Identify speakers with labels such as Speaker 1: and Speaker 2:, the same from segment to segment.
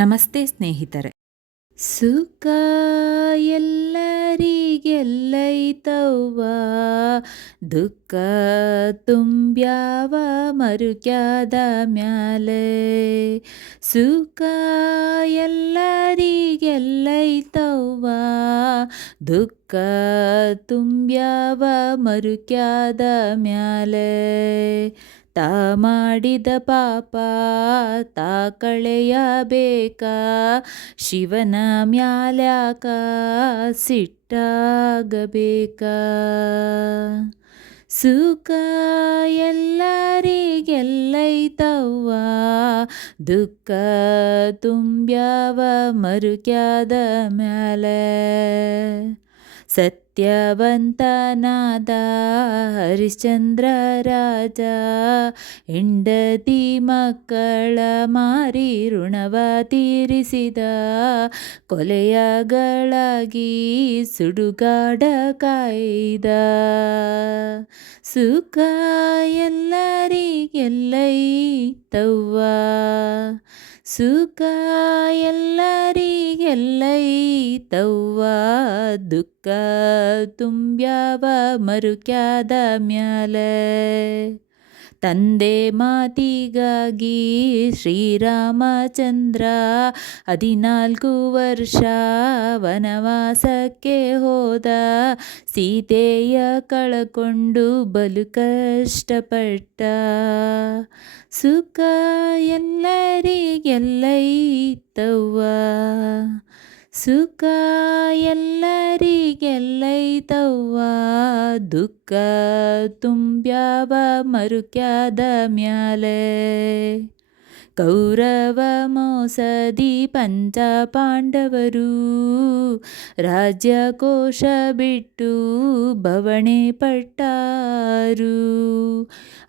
Speaker 1: ನಮಸ್ತೆ ಸ್ನೇಹಿತರೆ. ಸುಖ ಎಲ್ಲರಿಗೆಲ್ಲೈತವ್ವ. ದುಃಖ ತುಂಬ್ಯಾವ ಮರುಕ್ಯಾದ ಮ್ಯಾಲೆ. ಸುಖ ಎಲ್ಲರಿಗೆಲ್ಲೈತವ್ವ. ದುಃಖ ತುಂಬ್ಯಾವ ಮರುಕ್ಯಾದ ಮ್ಯಾಲೆ. ತಾ ಮಾಡಿದ ಪಾಪ ತಾ ಕಳೆಯಬೇಕ? ಶಿವನ ಮ್ಯಾಲ್ಯಾಕ ಸಿಟ್ಟಾಗಬೇಕ? ಸುಖ ಎಲ್ಲರಿಗೆಲ್ಲೈತವ್ವ ದುಃಖ ತುಂಬ್ಯಾವ ಮರುಕ್ಯಾದ ಮ್ಯಾಲೆ? ಸತ್ಯವಂತನಾದ ಹರಿಶ್ಚಂದ್ರ ರಾಜ ಹೆಂಡತಿ ಮಕ್ಕಳ ಮಾರಿ ಋಣವ ತೀರಿಸಿದ ಕೊಲೆಯಗಳಾಗಿ ಸುಡುಗಾಡ ಕಾಯ್ದ. ಸುಖ ಎಲ್ಲರಿಗೆಲ್ಲೈತವ್ವ ಸುಖ ಎಲ್ಲರಿಗೆಲ್ಲೈತವ್ವ ದುಃಖ ತುಂಬ್ಯಾವ ಮರುಕ್ಯಾದ ಮ್ಯಾಲೆ. ತಂದೆ ಮಾತಿಗಾಗಿ ಶ್ರೀರಾಮಚಂದ್ರ ಹದಿನಾಲ್ಕು ವರ್ಷ ವನವಾಸಕ್ಕೆ ಹೋದ. ಸೀತೆಯ ಕಳಕೊಂಡು ಬಲು ಕಷ್ಟಪಟ್ಟ. ಸುಖ ಎಲ್ಲರಿಗೆಲ್ಲೈತವ್ವ ಸುಖ ಎಲ್ಲರಿಗೆಲ್ಲೈತವ್ವ? ದುಃಖ ತುಂಬ್ಯಾವ ಮರುಕ್ಯಾದ ಮ್ಯಾಲೆ? ಕೌರವ ಮೋಸದಿ ಪಂಚ ಪಾಂಡವರು ರಾಜ್ಯಕೋಶ ಬಿಟ್ಟು ಬವಣೆ ಪಟ್ಟಾರು.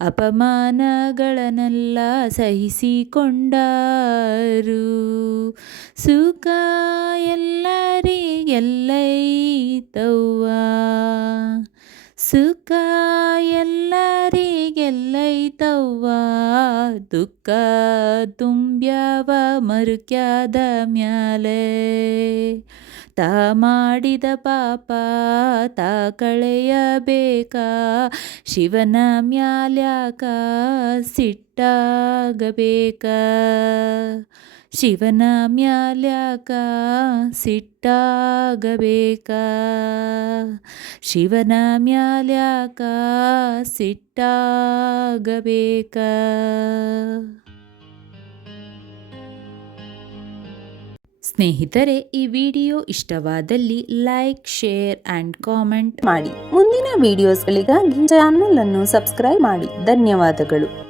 Speaker 1: ಅಪಮಾನಗಳನ್ನೆಲ್ಲ ಸಹಿಸಿಕೊಂಡಾರು. ಸುಖ ಎಲ್ಲರಿಗೆಲ್ಲೈತವ್ವ ಸುಖ ಎಲ್ಲರಿಗೆಲ್ಲೈತವ್ವ ದುಃಖ ತುಂಬ್ಯಾವ ಮರುಕ್ಯಾದ ಮ್ಯಾಲೆ. ತಾ ಮಾಡಿದ ಪಾಪ ತಾ ಕಳೆಯಬೇಕಾ. ಶಿವನ ಮ್ಯಾಲ್ಯಾಕ ಸಿಟ್ಟಾಗಬೇಕ. ಶಿವನ ಮ್ಯಾಲ್ಯಾಕ ಸಿಟ್ಟಾಗಬೇಕ. ಶಿವನ ಮ್ಯಾಲ್ಯಾಕ ಸಿಟ್ಟಾಗಬೇಕ. ಸ್ನೇಹಿತರೆ, ಈ ವಿಡಿಯೋ ಇಷ್ಟವಾದಲ್ಲಿ ಲೈಕ್, ಶೇರ್ ಆ್ಯಂಡ್ ಕಾಮೆಂಟ್
Speaker 2: ಮಾಡಿ. ಮುಂದಿನ ವಿಡಿಯೋಸ್ಗಳಿಗಾಗಿ ಚಾನಲ್ ಅನ್ನು ಸಬ್ಸ್ಕ್ರೈಬ್ ಮಾಡಿ. ಧನ್ಯವಾದಗಳು.